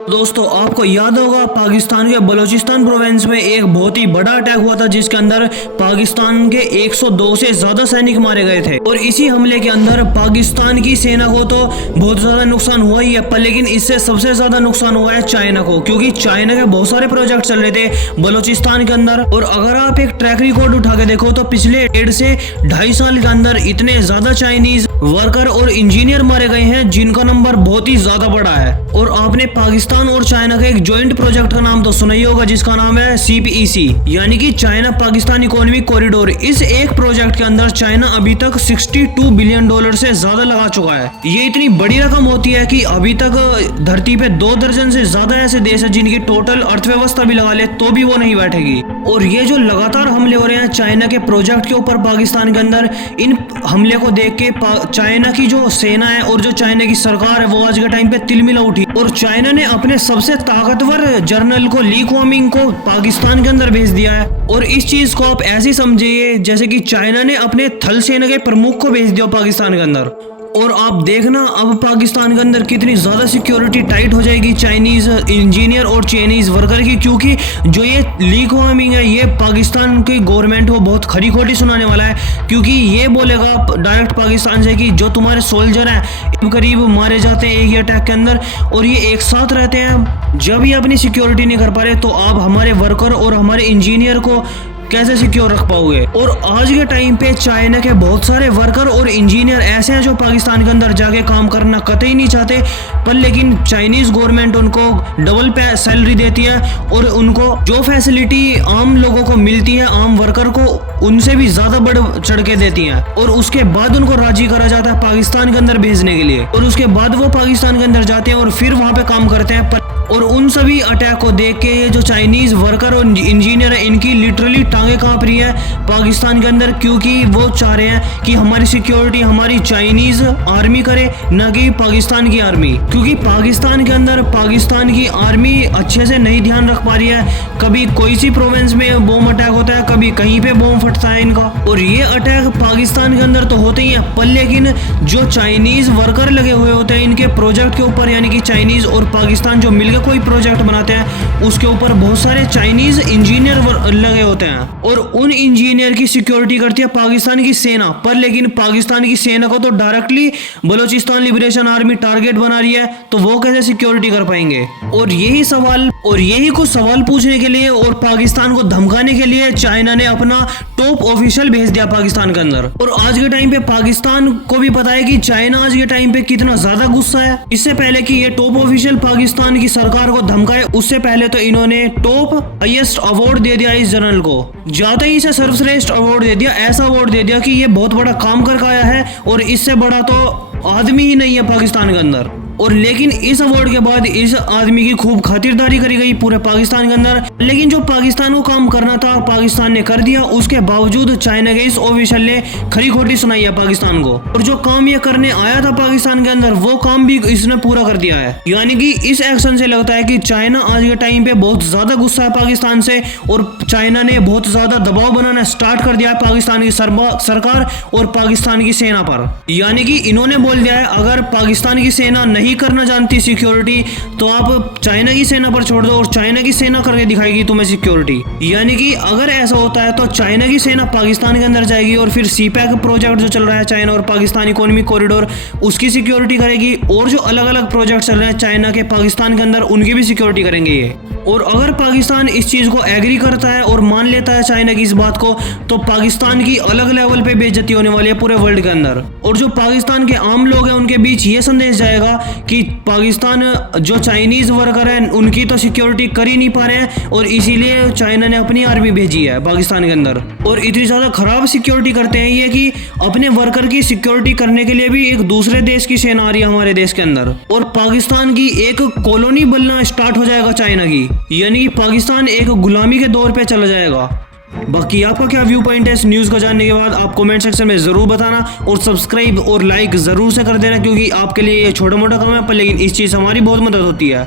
दोस्तों आपको याद होगा पाकिस्तान के बलूचिस्तान प्रोविंस में एक बहुत ही बड़ा अटैक हुआ था जिसके अंदर पाकिस्तान के 102 से ज्यादा सैनिक मारे गए थे। और इसी हमले के अंदर पाकिस्तान की सेना को तो बहुत ज्यादा नुकसान हुआ ही है, पर लेकिन इससे सबसे ज्यादा नुकसान हुआ है चाइना को, क्योंकि चाइना के बहुत सारे प्रोजेक्ट चल रहे थे बलूचिस्तान के अंदर। और अगर आप एक ट्रैक रिकॉर्ड उठा के देखो तो पिछले 1.5 से 2.5 साल के अंदर इतने ज्यादा चाइनीज वर्कर और इंजीनियर मारे गए हैं जिनका नंबर बहुत ही ज्यादा बड़ा है। और आपने पाकिस्तान और चाइना का एक जॉइंट प्रोजेक्ट का नाम तो सुना ही होगा जिसका नाम है CPEC, यानी कि चाइना पाकिस्तान इकोनॉमिक कॉरिडोर। इस एक प्रोजेक्ट के अंदर चाइना अभी तक $62 बिलियन से ज्यादा लगा चुका है। ये इतनी बड़ी रकम होती है कि अभी तक धरती पे 2 दर्जन से ज्यादा ऐसे देश है जिनकी टोटल अर्थव्यवस्था भी लगा ले तो भी वो नहीं बैठेगी। और ये जो लगातार हमले हो रहे हैं चाइना के प्रोजेक्ट के ऊपर पाकिस्तान के अंदर, इन हमले को देख के चाइना की जो सेना है और जो चाइना की सरकार है वो आज के टाइम पे तिलमिला उठी। और चाइना ने अपने सबसे ताकतवर जर्नल को ली क्वामिंग को पाकिस्तान के अंदर भेज दिया है। और इस चीज को आप ऐसे समझिए जैसे कि चाइना ने अपने थल सेना के प्रमुख को भेज दिया पाकिस्तान के अंदर। और आप देखना अब पाकिस्तान के अंदर कितनी ज्यादा सिक्योरिटी टाइट हो जाएगी चाइनीज इंजीनियर और चाइनीज वर्कर की, क्योंकि जो ये ली क्वामिंग है ये पाकिस्तान की गवर्नमेंट को बहुत खरी खोटी सुनाने वाला है। क्योंकि ये बोलेगा डायरेक्ट पाकिस्तान से कि जो तुम्हारे सोल्जर हैं करीब मारे जाते हैं एक ही अटैक के अंदर और ये एक साथ रहते हैं, जब ये अपनी सिक्योरिटी नहीं कर पा रहे तो आप हमारे वर्कर और हमारे इंजीनियर को कैसे सिक्योर रख पाओगे। और आज के टाइम पे चाइना के बहुत सारे वर्कर और इंजीनियर ऐसे हैं जो पाकिस्तान के अंदर जाके काम करना कतई नहीं चाहते, पर लेकिन चाइनीज गवर्नमेंट उनको डबल सैलरी देती है और उनको जो फैसिलिटी आम लोगों को मिलती है, आम वर्कर को, उनसे भी ज्यादा बढ़ चढ़ के देती हैं। और उसके बाद उनको राजी करा जाता है पाकिस्तान के अंदर भेजने के लिए और उसके बाद वो पाकिस्तान के अंदर जाते हैं और फिर वहां पे काम करते हैं। और उन सभी अटैक को देख के ये जो चाइनीज वर्कर और इंजीनियर है इनकी लिटरली टांगे कांप रही है पाकिस्तान के अंदर, क्योंकि वो चाह रहे हैं कि हमारी सिक्योरिटी हमारी चाइनीज आर्मी करे, न कि पाकिस्तान की आर्मी। क्योंकि पाकिस्तान के अंदर पाकिस्तान की आर्मी अच्छे से नहीं ध्यान रख पा रही है, कभी कोई सी प्रोविंस में बॉम्ब अटैक होता है, कभी कहीं पे बॉम्ब फटता है इनका। और ये अटैक पाकिस्तान के अंदर तो होते ही है, पर लेकिन जो चाइनीज वर्कर लगे हुए होते हैं इनके प्रोजेक्ट के ऊपर, यानी कि चाइनीज और पाकिस्तान जो मिलकर कोई प्रोजेक्ट बनाते हैं उसके ऊपर बहुत सारे चाइनीज इंजीनियर लगे होते हैं और उन इंजीनियर की सिक्योरिटी करती है पाकिस्तान की सेना। पर लेकिन पाकिस्तान की सेना को तो directly Balochistan liberation army target बना रही है, तो वो कैसे सिक्योरिटी कर पाएंगे। और यही कुछ सवाल पूछने के लिए और पाकिस्तान को धमकाने के लिए चाइना ने अपना टॉप ऑफिशियल भेज दिया पाकिस्तान के अंदर। और आज के टाइम पे पाकिस्तान को भी पता है कि चाइना आज के टाइम पे कितना ज्यादा गुस्सा है। इससे पहले कि ये टॉप ऑफिशियल पाकिस्तान की सरकार को धमकाए, उससे पहले तो इन्होंने टॉप हाईएस्ट अवार्ड दे दिया इस जनरल को, जाते ही इसे सर्वश्रेष्ठ अवार्ड दे दिया। ऐसा अवार्ड दे दिया कि ये बहुत बड़ा काम करके आया है और इससे बड़ा तो आदमी ही नहीं है पाकिस्तान के अंदर। और लेकिन इस अवार्ड के बाद इस आदमी की खूब खातिरदारी करी गई पूरे पाकिस्तान के अंदर। लेकिन जो पाकिस्तान को काम करना था पाकिस्तान ने कर दिया, उसके बावजूद चाइना के इस ऑफिशियल ने खरी खोटी सुनाई है पाकिस्तान को। और जो काम ये करने आया था पाकिस्तान के अंदर वो काम भी इसने पूरा कर दिया है। यानी कि इस एक्शन से लगता है कि चाइना आज के टाइम पे बहुत ज्यादा गुस्सा है पाकिस्तान से और चाइना ने बहुत ज्यादा दबाव बनाना स्टार्ट कर दिया है पाकिस्तान की सरकार और पाकिस्तान की सेना पर। यानी कि इन्होंने बोल दिया है अगर पाकिस्तान की सेना नहीं करना जानती सिक्योरिटी तो आप चाइना की सेना पर छोड़ दो और चाइना की सेना करके दिखाएगी तुम्हें सिक्योरिटी। यानी कि अगर ऐसा होता है तो चाइना की सेना पाकिस्तान के अंदर जाएगी और फिर CPEC प्रोजेक्ट जो चल रहा है चाइना और पाकिस्तान इकोनॉमिक कॉरिडोर उसकी सिक्योरिटी करेगी, और जो अलग अलग प्रोजेक्ट चल रहे हैं चाइना के पाकिस्तान के अंदर उनकी भी सिक्योरिटी करेंगे ये। और अगर पाकिस्तान इस चीज को एग्री करता है और मान लेता है चाइना की इस बात को, तो पाकिस्तान की अलग लेवल पे बेइज्जती होने वाली है पूरे वर्ल्ड के अंदर। और जो पाकिस्तान के आम लोग हैं उनके बीच ये संदेश जाएगा कि पाकिस्तान जो चाइनीज वर्कर हैं उनकी तो सिक्योरिटी कर ही नहीं पा रहे हैं और इसीलिए चाइना ने अपनी आर्मी भेजी है पाकिस्तान के अंदर। और इतनी ज्यादा खराब सिक्योरिटी करते हैं ये कि अपने वर्कर की सिक्योरिटी करने के लिए भी एक दूसरे देश की सेना आ रही है हमारे देश के अंदर और पाकिस्तान की एक कॉलोनी बनना स्टार्ट हो जाएगा चाइना की, यानी पाकिस्तान एक गुलामी के दौर पे चला जाएगा। बाकी आपका क्या व्यू पॉइंट है इस न्यूज़ को जानने के बाद आप कमेंट सेक्शन में ज़रूर बताना और सब्सक्राइब और लाइक ज़रूर से कर देना, क्योंकि आपके लिए ये छोटा मोटा काम है पर लेकिन इस चीज़ से हमारी बहुत मदद होती है।